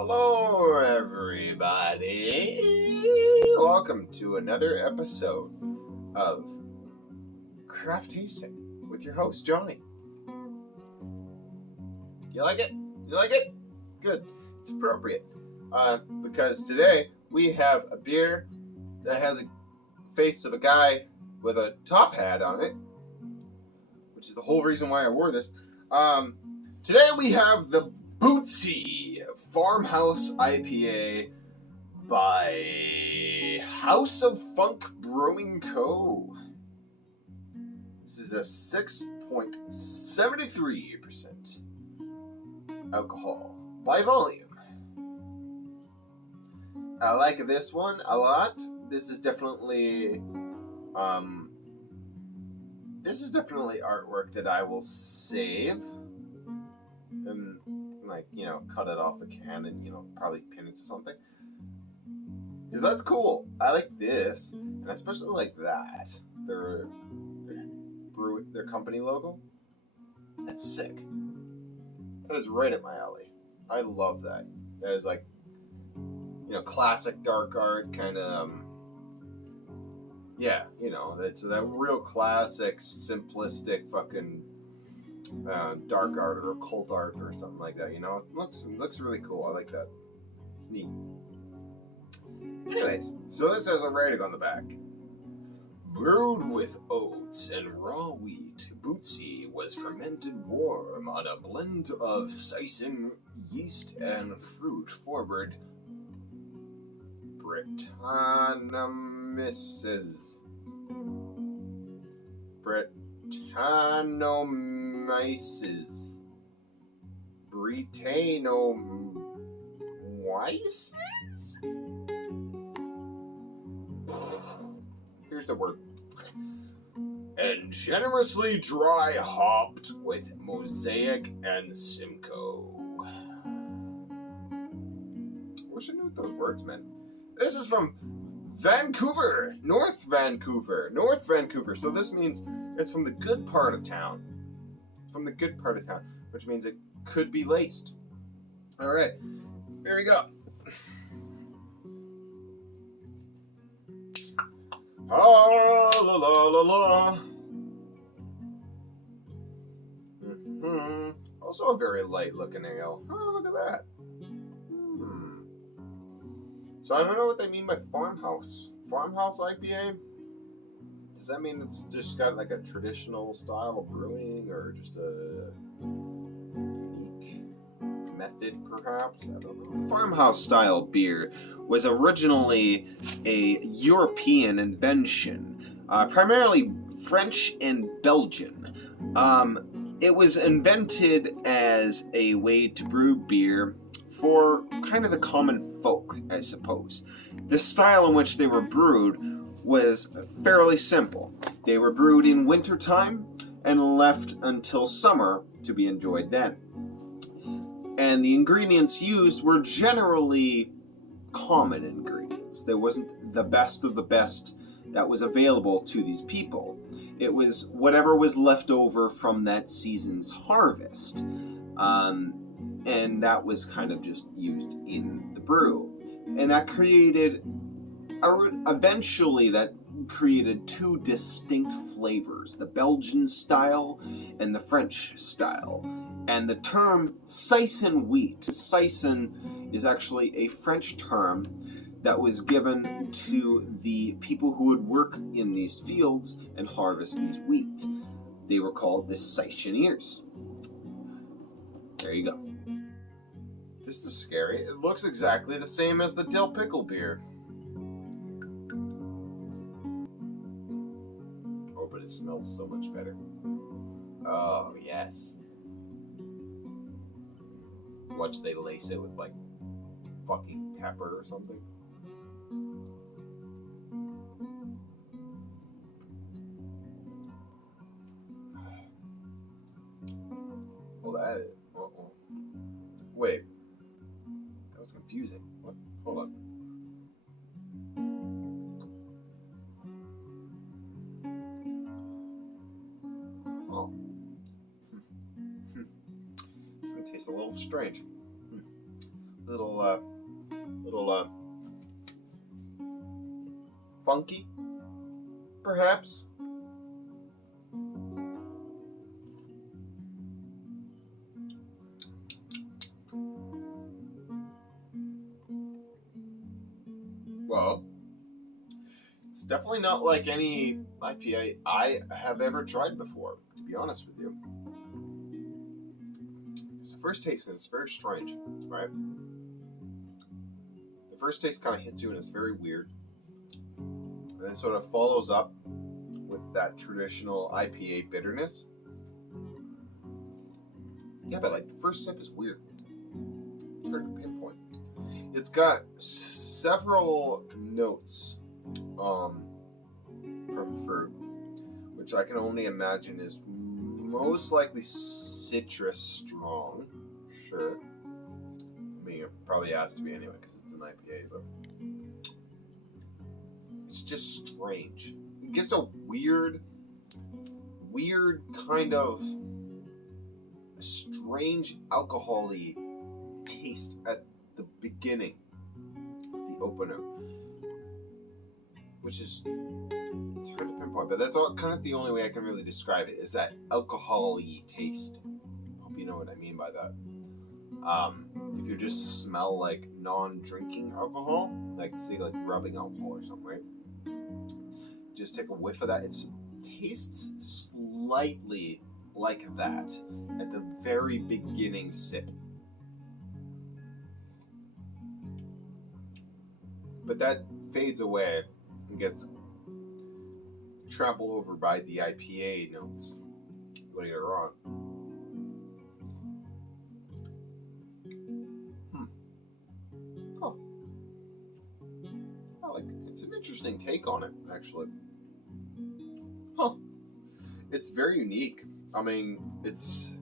Hello, everybody. Welcome to another episode of Craft Tasting with your host, Johnny. You like it? You like it? Good. It's appropriate. Because today we have a beer that has a face of a guy with a top hat on it, which is the whole reason why I wore this. Today we have the Bootsy Farmhouse IPA by House of Funk Brewing Co. This is a 6.73% alcohol by volume. I like this one a lot. This is definitely artwork that I will save and cut it off the can and probably pin it to something, because that's cool. I like this, and I especially like that their company logo. That's sick. That is right up my alley. I love that. That is like classic dark art kind of. It's that real classic, simplistic fucking dark art or occult art or something like that. It looks really cool. I like that. It's neat. Anyways, so this has a writing on the back. Brewed with oats and raw wheat, Bootsy was fermented warm on a blend of Saison yeast and fruit forward Brettanomyces. Brettanomyces. Here's the word. And generously dry hopped with Mosaic and Simcoe. Wish I knew what those words meant. This is from Vancouver, North Vancouver. So this means it's from the good part of town. Which means it could be laced. All right, here we go. Ah, la la la la. Also a very light looking ale. Oh, look at that. So I don't know what they mean by farmhouse. Farmhouse IPA? Does that mean it's just got like a traditional style of brewing, or just a unique method perhaps? I don't know. Farmhouse style beer was originally a European invention, primarily French and Belgian. It was invented as a way to brew beer for kind of the common folk, I suppose. The style in which they were brewed was fairly simple. They were brewed in wintertime and left until summer to be enjoyed then. And the ingredients used were generally common ingredients. There wasn't the best of the best that was available to these people. It was whatever was left over from that season's harvest. And that was kind of just used in the brew. And that created two distinct flavors, the Belgian style and the French style. And the term Saison wheat. Saison is actually a French term that was given to the people who would work in these fields and harvest these wheat. They were called the Saisonniers. There you go. This is scary. It looks exactly the same as the dill pickle beer. Oh, but it smells so much better. Oh, yes. Watch they lace it with, like, fucking pepper or something. Oh, that is... Uh-oh. Wait. That was confusing. What? Hold on. Oh. This one tastes a little strange. A little funky, perhaps. Well, it's definitely not like any IPA I have ever tried before, to be honest with you. So the first taste is very strange, right? The first taste kind of hits you and it's very weird. And then sort of follows up with that traditional IPA bitterness. Yeah, but like the first sip is weird. It's hard to pinpoint. It's got several notes from fruit, which I can only imagine is most likely citrus strong. Sure. I mean, it probably has to be anyway because it's an IPA, but it's just strange. It gives a weird kind of strange alcohol-y taste at the beginning, the opener, which is, it's hard to pinpoint, but that's all, kind of the only way I can really describe it, is that alcohol-y taste. I hope you know what I mean by that. If you just smell like non-drinking alcohol, like say like rubbing alcohol or something, right? Just take a whiff of that. It tastes slightly like that at the very beginning sip. But that fades away and gets trampled over by the IPA notes later on. Huh. It's an interesting take on it, actually. Huh. It's very unique. I mean, it's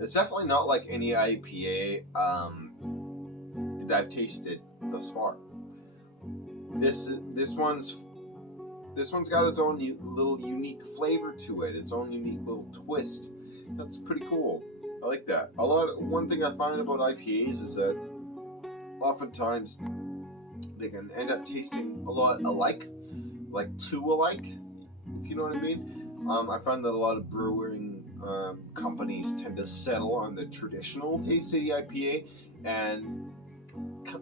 definitely not like any IPA that I've tasted thus far. This one's got its own little unique flavor to it, its own unique little twist. That's pretty cool. I like that. One thing I find about IPAs is that oftentimes they can end up tasting a lot alike, like too alike, if you know what I mean. I find that a lot of brewing companies tend to settle on the traditional taste of the IPA and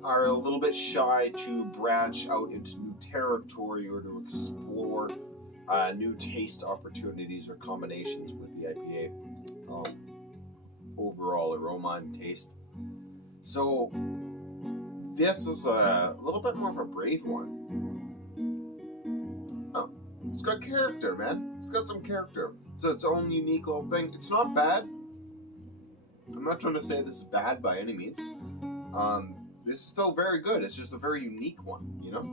are a little bit shy to branch out into new territory or to explore new taste opportunities or combinations with the IPA overall aroma and taste. So this is a little bit more of a brave one. Oh, it's got character, man. It's got some character. It's its own unique little thing. It's not bad. I'm not trying to say this is bad by any means. This is still very good. It's just a very unique one, you know?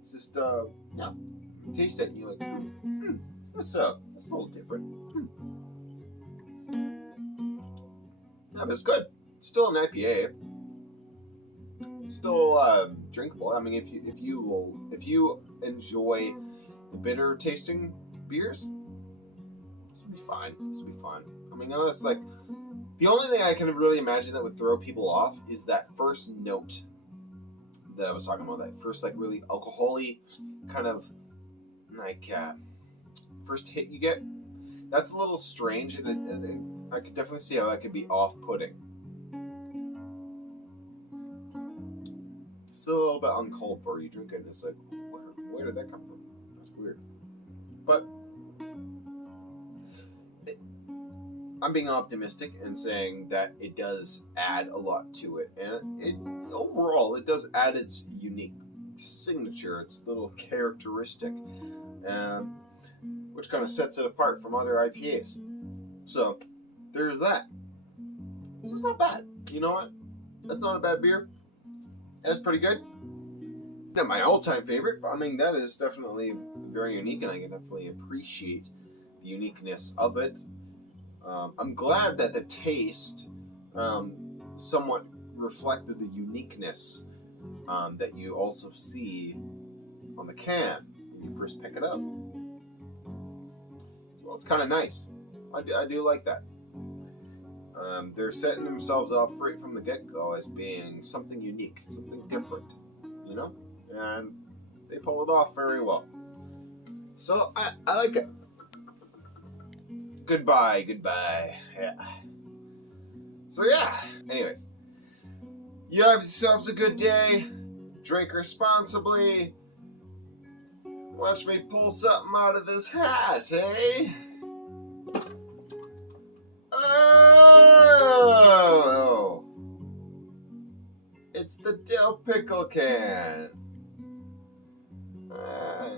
It's just, yeah. You taste it and you're like, that's a little different. Yeah, but it's good. It's still an IPA. It's still drinkable. I mean, if you enjoy the bitter tasting beers, this will be fine. This will be fine. I mean, unless like the only thing I can really imagine that would throw people off is that first note that I was talking about. That first like really alcohol-y kind of like first hit you get. That's a little strange, and I could definitely see how that could be off-putting. Still a little bit uncalled for. You drink it and it's like, where did that come from? That's weird. But I'm being optimistic and saying that it does add a lot to it. And overall, it does add its unique signature, its little characteristic, which kind of sets it apart from other IPAs. So, there's that. This is not bad. You know what? That's not a bad beer. That's pretty good. Not my all-time favorite, but I mean, that is definitely very unique, and I can definitely appreciate the uniqueness of it. I'm glad that the taste somewhat reflected the uniqueness that you also see on the can when you first pick it up. So that's kind of nice. I do like that. They're setting themselves off right from the get-go as being something unique, something different, you know? And they pull it off very well. So, I like it. Goodbye. Yeah. So, yeah. Anyways. You have yourselves a good day. Drink responsibly. Watch me pull something out of this hat, eh? Oh! It's the dill pickle can. Oh.